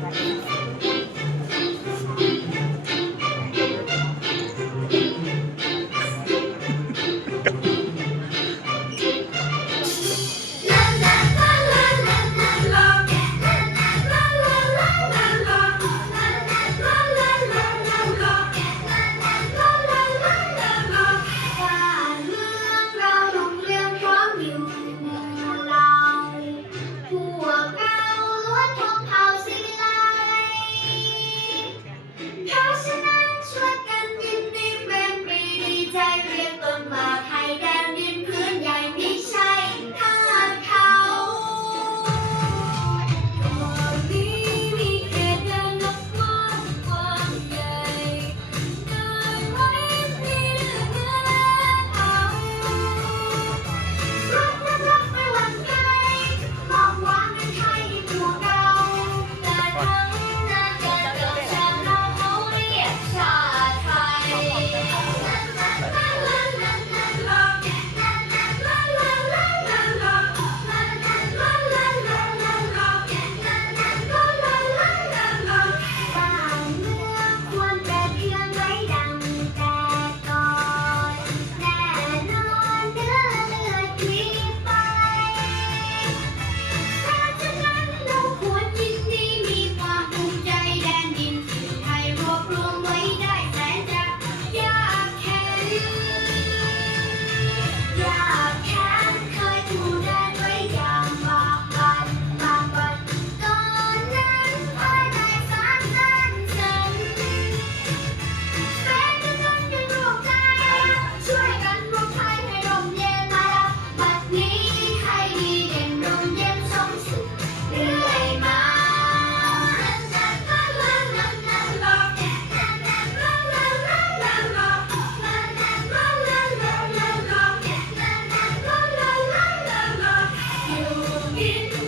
Gracias. Get